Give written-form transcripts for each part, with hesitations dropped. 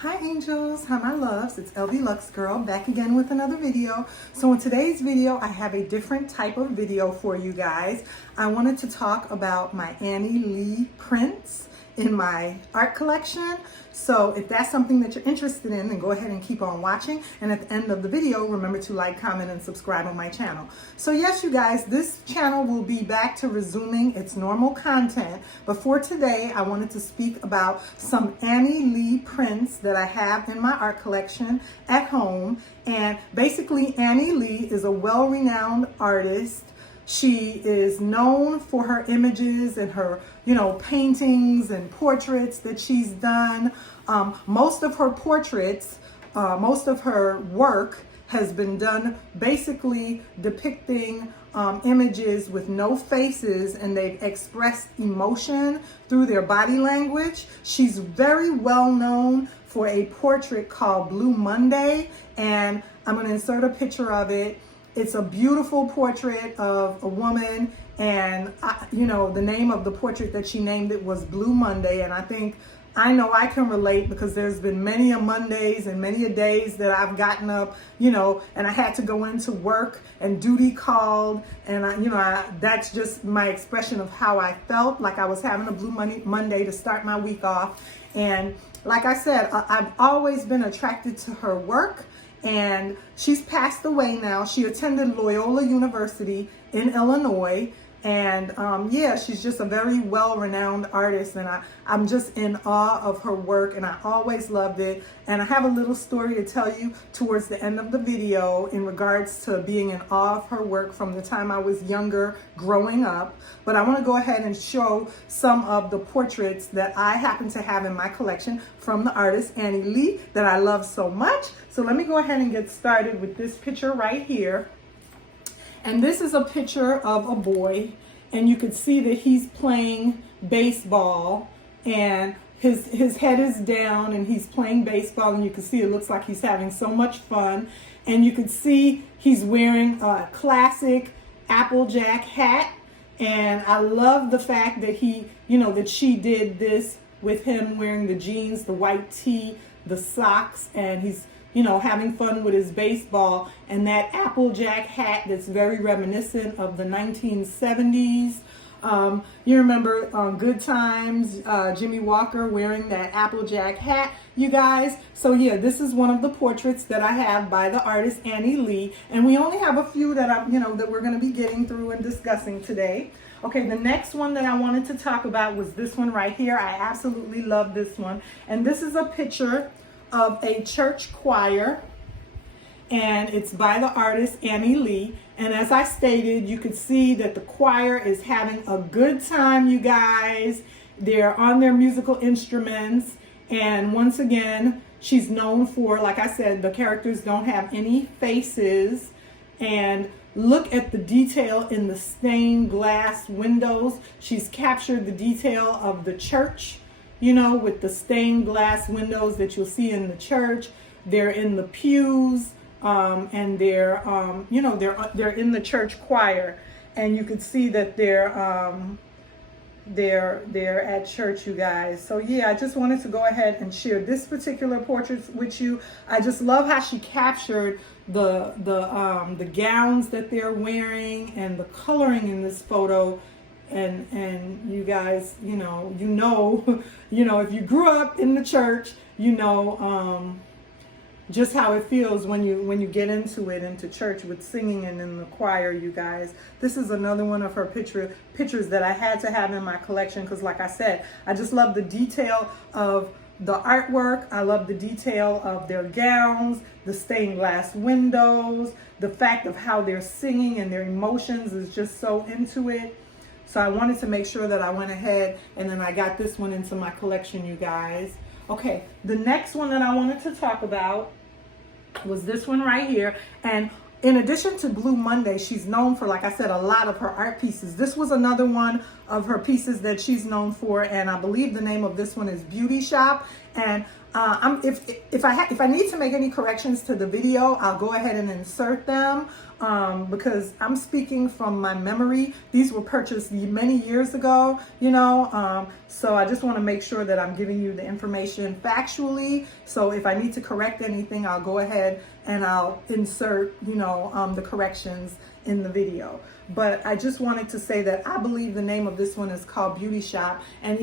Hi angels, hi my loves, it's LV Lux Girl back again with another video. So in today's video, I have a different type of video for you guys. I wanted to talk about my Annie Lee prints in my art collection. So if that's something that you're interested in, then go ahead and keep on watching. And at the end of the video, remember to like, comment, and subscribe on my channel. So yes, you guys, this channel will be back to resuming its normal content. But for today, I wanted to speak about some Annie Lee prints that I have in my art collection at home. And basically, Annie Lee is a well-renowned artist. She is known for her images and her, paintings and portraits that she's done. Most of her portraits, most of her work has been done basically depicting images with no faces, and they've expressed emotion through their body language. She's very well known for a portrait called Blue Monday, and I'm going to insert a picture of it. It's a beautiful portrait of a woman, and the name of the portrait that she named it was Blue Monday. And I know I can relate, because there's been many a Mondays and many a days that I've gotten up, and I had to go into work and duty called, and that's just my expression of how I felt, like I was having a Blue Monday to start my week off. And like I said, I've always been attracted to her work. And she's passed away now. She attended Loyola University in Illinois. And she's just a very well-renowned artist. And I'm just in awe of her work, and I always loved it. And I have a little story to tell you towards the end of the video in regards to being in awe of her work from the time I was younger, growing up. But I want to go ahead and show some of the portraits that I happen to have in my collection from the artist Annie Lee that I love so much. So let me go ahead and get started with this picture right here. And this is a picture of a boy, and you could see that he's playing baseball, and his head is down and he's playing baseball, and you can see it looks like he's having so much fun. And you can see he's wearing a classic Applejack hat, and I love the fact that that she did this with him wearing the jeans, the white tee, the socks, and he's having fun with his baseball, and that Applejack hat that's very reminiscent of the 1970s. You remember Good Times, Jimmy Walker wearing that Applejack hat, you guys. So yeah, this is one of the portraits that I have by the artist Annie Lee, and we only have a few that that we're going to be getting through and discussing today. Okay, the next one that I wanted to talk about was this one right here. I absolutely love this one, and this is a picture of a church choir, and it's by the artist Annie Lee. And as I stated, you could see that the choir is having a good time, you guys. They're on their musical instruments, and once again, she's known for, like I said, the characters don't have any faces. And look at the detail in the stained glass windows. She's captured the detail of the church, with the stained glass windows that you'll see in the church. They're in the pews, and they're in the church choir, and you could see that they're at church, you guys. So yeah, I just wanted to go ahead and share this particular portrait with you. I just love how she captured the gowns that they're wearing and the coloring in this photo. And you guys, if you grew up in the church, just how it feels when you get into church with singing and in the choir, you guys. This is another one of her pictures that I had to have in my collection, because like I said, I just love the detail of the artwork. I love the detail of their gowns, the stained glass windows, the fact of how they're singing and their emotions is just so into it. So I wanted to make sure that I went ahead and then I got this one into my collection, you guys. Okay, the next one that I wanted to talk about was this one right here. And in addition to Blue Monday, she's known for, like I said, a lot of her art pieces. This was another one of her pieces that she's known for, and I believe the name of this one is Beauty Shop. And If I need to make any corrections to the video, I'll go ahead and insert them, because I'm speaking from my memory. These were purchased many years ago, so I just want to make sure that I'm giving you the information factually. So if I need to correct anything, I'll go ahead and I'll insert, the corrections in the video. But I just wanted to say that I believe the name of this one is called Beauty Shop, and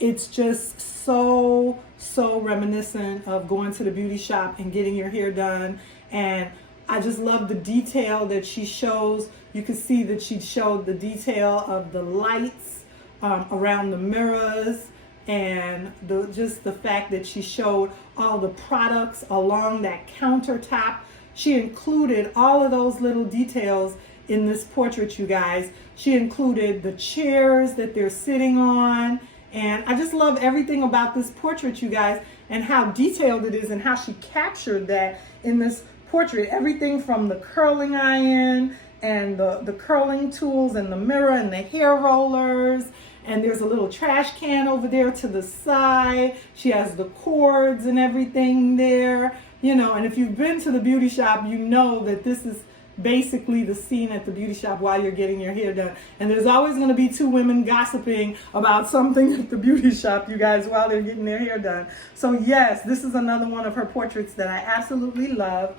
it's just so reminiscent of going to the beauty shop and getting your hair done. And I just love the detail that she shows. You can see that she showed the detail of the lights around the mirrors, and just the fact that she showed all the products along that countertop. She included all of those little details in this portrait, you guys. She included the chairs that they're sitting on. And I just love everything about this portrait, you guys, and how detailed it is and how she captured that in this portrait. Everything from the curling iron and the curling tools and the mirror and the hair rollers. And there's a little trash can over there to the side. She has the cords and everything there, and if you've been to the beauty shop, you know that this is basically the scene at the beauty shop while you're getting your hair done. And there's always going to be two women gossiping about something at the beauty shop, you guys, while they're getting their hair done. So yes, this is another one of her portraits that I absolutely love.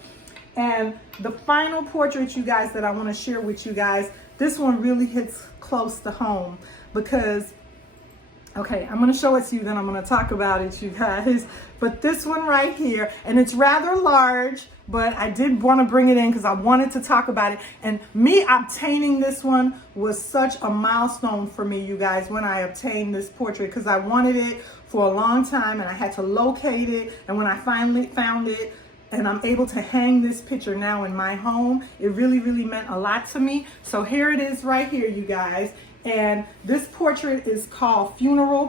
And the final portrait, you guys, that I want to share with you guys, this one really hits close to home because, okay, I'm going to show it to you, then I'm going to talk about it, you guys. But this one right here, and it's rather large, but I did want to bring it in because I wanted to talk about it. And me obtaining this one was such a milestone for me, you guys, when I obtained this portrait, because I wanted it for a long time and I had to locate it. And when I finally found it, and I'm able to hang this picture now in my home, it really, really meant a lot to me. So here it is right here, you guys. And this portrait is called Funeral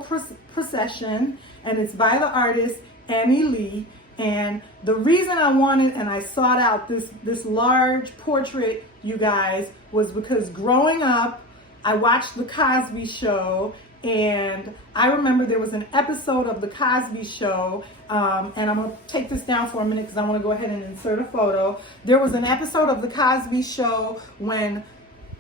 Procession, and it's by the artist Annie Lee. And the reason I wanted and I sought out this large portrait, you guys, was because growing up, I watched The Cosby Show, and I remember there was an episode of The Cosby Show, and I'm going to take this down for a minute because I want to go ahead and insert a photo. There was an episode of The Cosby Show when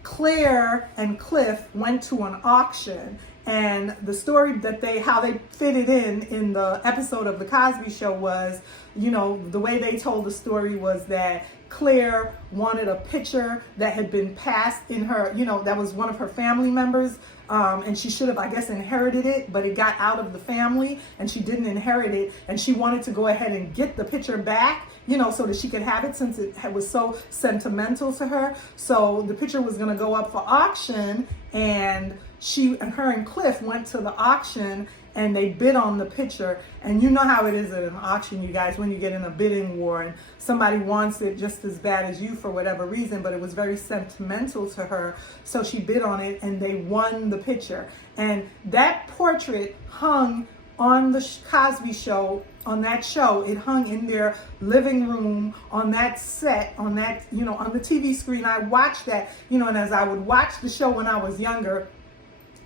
Claire and Cliff went to an auction, and the story that how they fitted in the episode of The Cosby Show was, the way they told the story was that Claire wanted a picture that had been passed in her, that was one of her family members, and she should have, I guess, inherited it, but it got out of the family and she didn't inherit it, and she wanted to go ahead and get the picture back, so that she could have it since it was so sentimental to her. So the picture was going to go up for auction, and her and Cliff went to the auction and they bid on the picture. And you know how it is at an auction, you guys, when you get in a bidding war and somebody wants it just as bad as you for whatever reason, but it was very sentimental to her. So she bid on it and they won the picture. And that portrait hung on the Cosby Show, on that show. It hung in their living room, on that set, on that, on the TV screen. I watched that, and as I would watch the show when I was younger,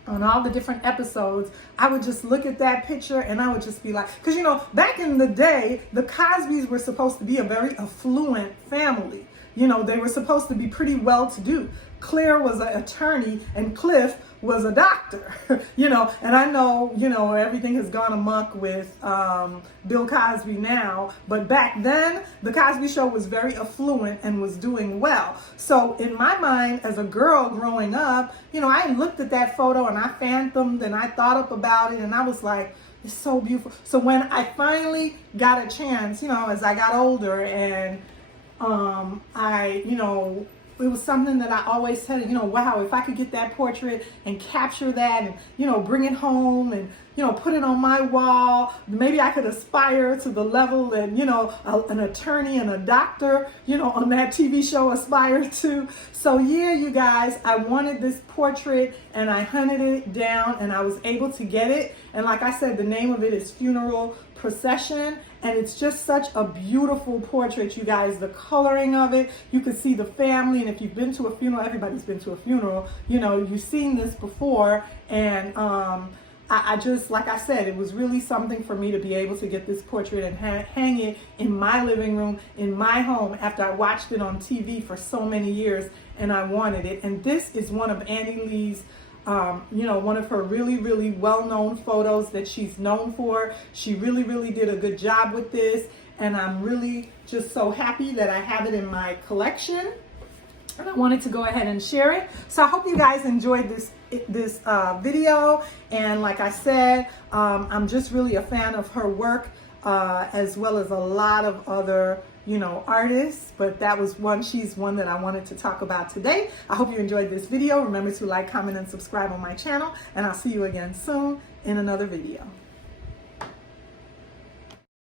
on all the different episodes, I would just look at that picture and I would just be like, because back in the day, the Cosbys were supposed to be a very affluent family. They were supposed to be pretty well-to-do. Claire was an attorney and Cliff was a doctor, and I know, everything has gone amok with Bill Cosby now, but back then, the Cosby Show was very affluent and was doing well. So in my mind, as a girl growing up, I looked at that photo and I phantomed and I thought up about it and I was like, it's so beautiful. So when I finally got a chance, as I got older and it was something that I always said, wow, if I could get that portrait and capture that and, bring it home and, put it on my wall, maybe I could aspire to the level that, an attorney and a doctor, on that TV show aspired to. So yeah, you guys, I wanted this portrait and I hunted it down and I was able to get it. And like I said, the name of it is Funeral Procession, and it's just such a beautiful portrait, you guys. The coloring of it, you can see the family, and if you've been to a funeral, everybody's been to a funeral, you've seen this before, and I just, like I said, it was really something for me to be able to get this portrait and hang it in my living room, in my home, after I watched it on TV for so many years and I wanted it. And this is one of Annie Lee's, one of her really, really well-known photos that she's known for. She really, really did a good job with this. And I'm really just so happy that I have it in my collection. And I wanted to go ahead and share it. So I hope you guys enjoyed this video. And like I said, I'm just really a fan of her work, as well as a lot of other, artists. But that was she's one that I wanted to talk about today. I hope you enjoyed this video. Remember to like, comment, and subscribe on my channel. And I'll see you again soon in another video.